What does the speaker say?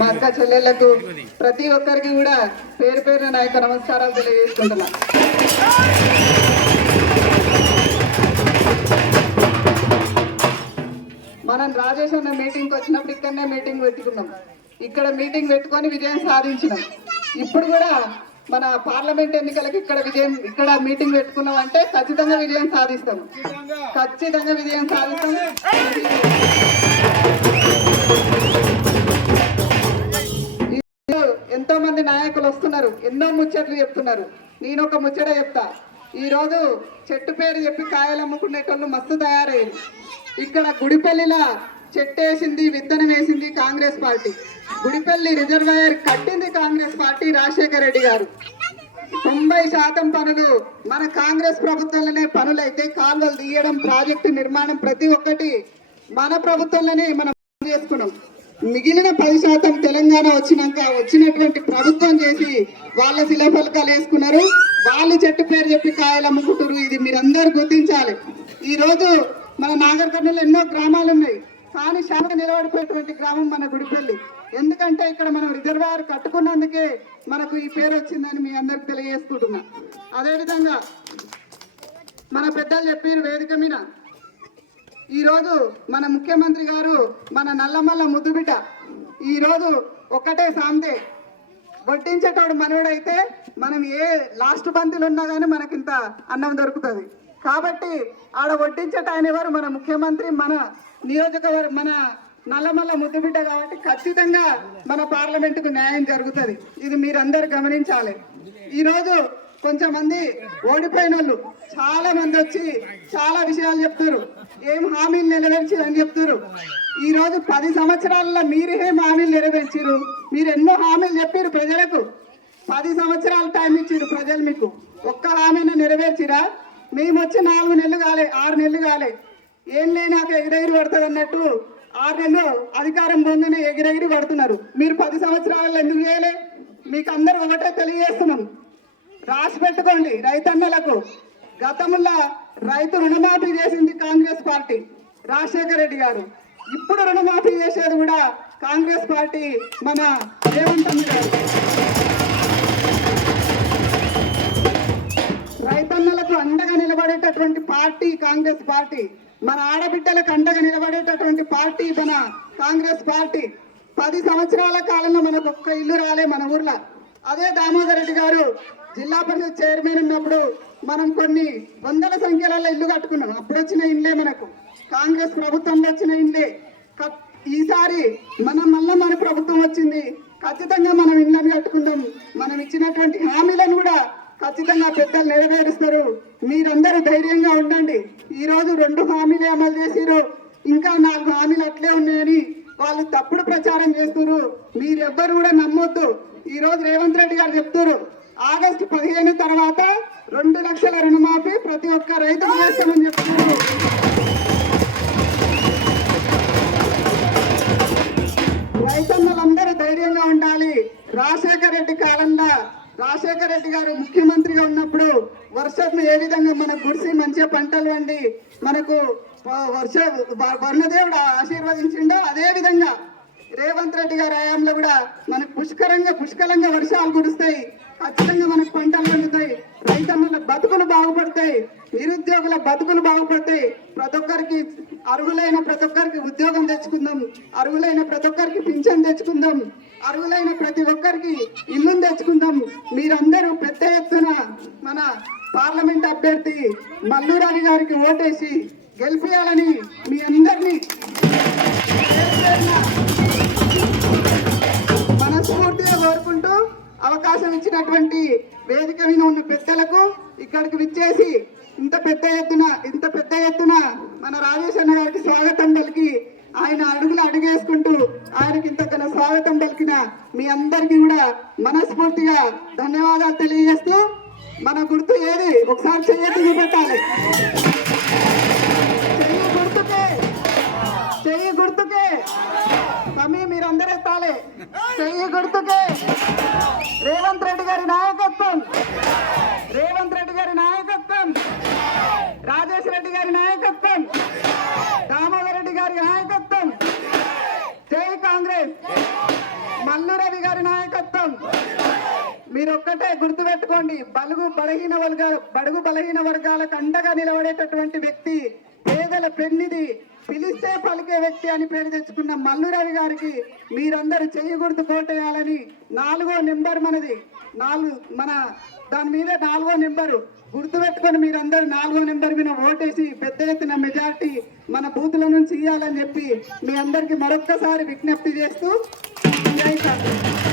మా అక్క చెల్లెళ్లకు ప్రతి ఒక్కరికి కూడా పేరు పేరున నా యొక్క నమస్కారాలు తెలియజేసుకుంటున్నా. మనం రాజేష్ అన్న మీటింగ్కి వచ్చినప్పుడు ఇక్కడనే మీటింగ్ పెట్టుకున్నాం. ఇక్కడ మీటింగ్ పెట్టుకొని విజయం సాధించినాం. ఇప్పుడు కూడా మన పార్లమెంట్ ఎన్నికలకి ఇక్కడ మీటింగ్ పెట్టుకున్నాం అంటే ఖచ్చితంగా విజయం సాధిస్తాం. ఎంతో మంది నాయకులు వస్తున్నారు, ఎన్నో ముచ్చట్లు చెప్తున్నారు. నేను ఒక ముచ్చట చెప్తా. ఈ రోజు చెట్టు పేరు చెప్పి కాయలు అమ్ముకునేటోళ్ళు మస్తు తయారయ్యింది. ఇక్కడ గుడిపల్లిలా చెట్టు వేసింది, విత్తనం వేసింది కాంగ్రెస్ పార్టీ. గుడిపల్లి రిజర్వాయర్ కట్టింది కాంగ్రెస్ పార్టీ, రాజశేఖర రెడ్డి గారు. 90% పనులు మన కాంగ్రెస్ ప్రభుత్వంలోనే పనులైతే, కాలువలు తీయడం, ప్రాజెక్టు నిర్మాణం ప్రతి ఒక్కటి మన ప్రభుత్వంలోనే మనం చేసుకున్నాం. మిగిలిన 10% తెలంగాణ వచ్చినటువంటి ప్రభుత్వం చేసి వాళ్ళ శిలాఫలకాలు వేసుకున్నారు. వాళ్ళు చెట్టు పేరు చెప్పి కాయలు అమ్ముకుంటారు. ఇది మీరందరూ గుర్తించాలి. ఈ రోజు మన నాగర్ కర్నూలు ఎన్నో గ్రామాలు ఉన్నాయి, కానీ శాంతి నిలబడిపోయేటువంటి గ్రామం మన గుడిపల్లి. ఎందుకంటే ఇక్కడ మనం రిజర్వాయర్ కట్టుకున్నందుకే మనకు ఈ పేరు వచ్చిందని మీ అందరికి తెలియజేసుకుంటున్నా. అదేవిధంగా మన పెద్దలు చెప్పారు వేదిక మీద, ఈరోజు మన ముఖ్యమంత్రి గారు మన నల్లమల్ల ముద్దుబిడ్డ. ఈరోజు ఒక్కటే సాంతే, వడ్డించేటోడు మనోడైతే మనం ఏ లాస్ట్ పంతిలు ఉన్నా కానీ మనకింత అన్నం దొరుకుతుంది. కాబట్టి ఆడ వడ్డించేట ఆయన ఎవరు? మన ముఖ్యమంత్రి, మన నియోజకవర్గం, మన నల్లమల్ల ముద్దుబిడ్డ. కాబట్టి ఖచ్చితంగా మన పార్లమెంటుకు న్యాయం జరుగుతుంది. ఇది మీరందరూ గమనించాలి. ఈరోజు కొంచెమంది ఓడిపోయిన వాళ్ళు చాలా మంది వచ్చి చాలా విషయాలు చెప్తారు, ఏం హామీలు నెరవేర్చారని చెప్తారు. ఈరోజు 10 సంవత్సరాలలో మీరు ఏం హామీలు నెరవేర్చారు? మీరు ఎన్నో హామీలు చెప్పారు ప్రజలకు. 10 సంవత్సరాలు టైం ఇచ్చారు ప్రజలు మీకు. ఒక్క హామీని నెరవేర్చిరా? మేము వచ్చి 4 నెలలు కాలే, 6 నెలలు కాలే. ఏం లేనాక ఎగిరెగిరి పడుతుంది అన్నట్టు 6 నెలలు అధికారం పొందనే ఎగిరెగిరి పడుతున్నారు. మీరు 10 సంవత్సరాలలో ఎందుకు చేయలే? మీకు అందరూ ఒకటే తెలియజేస్తున్నాం, రాసి పెట్టుకోండి. రైతన్నలకు గతంలో రైతు రుణమాఫీ చేసింది కాంగ్రెస్ పార్టీ, రాజశేఖర రెడ్డి గారు. ఇప్పుడు రుణమాఫీ చేసేది కూడా కాంగ్రెస్ పార్టీ, మన రేవంత్ రెడ్డి గారు. రైతన్నలకు అండగా నిలబడేటటువంటి పార్టీ కాంగ్రెస్ పార్టీ. మన ఆడబిడ్డలకు అండగా నిలబడేటటువంటి పార్టీ మన కాంగ్రెస్ పార్టీ. 10 సంవత్సరాల కాలంలో మనకు ఒక్క ఇల్లు రాలే మన ఊర్లో. అదే దామోదర్ రెడ్డి గారు జిల్లా పరిషత్ చైర్మన్ ఉన్నప్పుడు మనం కొన్ని వందల సంఖ్యలలో ఇల్లు కట్టుకున్నాం. అప్పుడు వచ్చిన ఇండ్లే మనకు, కాంగ్రెస్ ప్రభుత్వంలో వచ్చిన ఇండ్లే. ఈసారి మన ప్రభుత్వం వచ్చింది, ఖచ్చితంగా మనం ఇళ్ళని కట్టుకుందాం. మనం ఇచ్చినటువంటి హామీలను కూడా ఖచ్చితంగా పెద్దలు నెరవేరుస్తారు. మీరందరూ ధైర్యంగా ఉండండి. ఈరోజు 2 హామీలే అమలు చేసిరు, ఇంకా 4 హామీలు అట్లే ఉన్నాయని వాళ్ళు తప్పుడు ప్రచారం చేస్తున్నారు. మీరెవ్వరు కూడా నమ్మొద్దు. ఈరోజు రేవంత్ రెడ్డి గారు చెప్తారు, ఆగస్టు 15 తర్వాత 2 లక్షల రుణమాఫీ ప్రతి ఒక్క రైతుకు చేస్తామని చెప్తున్నారు. రైతన్నలందరూ ధైర్యంగా ఉండాలి. రాజశేఖర రెడ్డి కాలంలో రాజశేఖర రెడ్డి గారు ముఖ్యమంత్రిగా ఉన్నప్పుడు వర్షం ఏ విధంగా మనకు కురిసి మంచిగా పంటలు వండి మనకు వర్ణదేవుడు ఆశీర్వదించిండో, అదే విధంగా రేవంత్ రెడ్డి గారి హయాంలో కూడా మనకు పుష్కలంగా వర్షాలు కురుస్తాయి. ఖచ్చితంగా మనకు పంటలు పండుతాయి. రైతన్నుల బతుకులు బాగుపడతాయి, నిరుద్యోగుల బతుకులు బాగుపడతాయి. ప్రతి ఒక్కరికి అర్హులైన ప్రతి ఒక్కరికి ఉద్యోగం తెచ్చుకుందాం, అర్హులైన ప్రతి ఒక్కరికి పింఛన్ తెచ్చుకుందాం, అర్హులైన ప్రతి ఒక్కరికి ఇల్లు తెచ్చుకుందాం. మీరందరూ పెద్ద ఎత్తున మన పార్లమెంట్ అభ్యర్థి మల్లు రవి గారికి ఓటేసి గెలిపించాలని మీ అందరినీ మనస్ఫూర్తిగా కోరుకుంటూ, అవకాశం ఇచ్చినటువంటి వేదిక మీద ఉన్న పెద్దలకు, ఇక్కడికి విచ్చేసి ఇంత పెద్ద ఎత్తున మన రాజేష్ అన్న గారికి స్వాగతం పలికి, ఆయన అడుగులు అడుగేసుకుంటూ ఆయనకి ఇంతకన్నా స్వాగతం పలికిన మీ అందరికీ కూడా మనస్ఫూర్తిగా ధన్యవాదాలు తెలియజేస్తూ, మన గుర్తు ఏది ఒకసారి చెయ్యి పెట్టాలి. చెయ్యి గుర్తుకే సమీ మీరందరూ ఎత్తాలి. చెయ్యి గుర్తుకే రేవంత్ రెడ్డి గారి నాయకత్వం, రేవంత్ రెడ్డి గారి నాయకత్వం, రాజేష్ రెడ్డి గారి నాయకత్వం, దామోదర్ రెడ్డి గారి నాయకత్వం. జై కాంగ్రెస్. గారి నాయకత్వం. మీరు ఒక్కటే గుర్తుపెట్టుకోండి, బడుగు బలహీన వర్గాలకు అండగా నిలబడేటటువంటి వ్యక్తి, పేదల పెన్నిది, పిలిస్తే పలికే వ్యక్తి అని పేరు తెచ్చుకున్న మల్లు రవి గారికి మీరందరూ చెయ్యి గుర్తు కోటేయాలని 4వ నెంబర్ మనది, మన దాని మీద 4వ నెంబరు గుర్తుపెట్టుకొని మీరందరూ 4వ నెంబర్ మీద ఓటేసి పెద్ద ఎత్తున మెజార్టీ మన బూతుల నుంచి ఇవ్వాలని చెప్పి మీ అందరికీ మరొక్కసారి విజ్ఞప్తి చేస్తూ జై కాంగ్రెస్.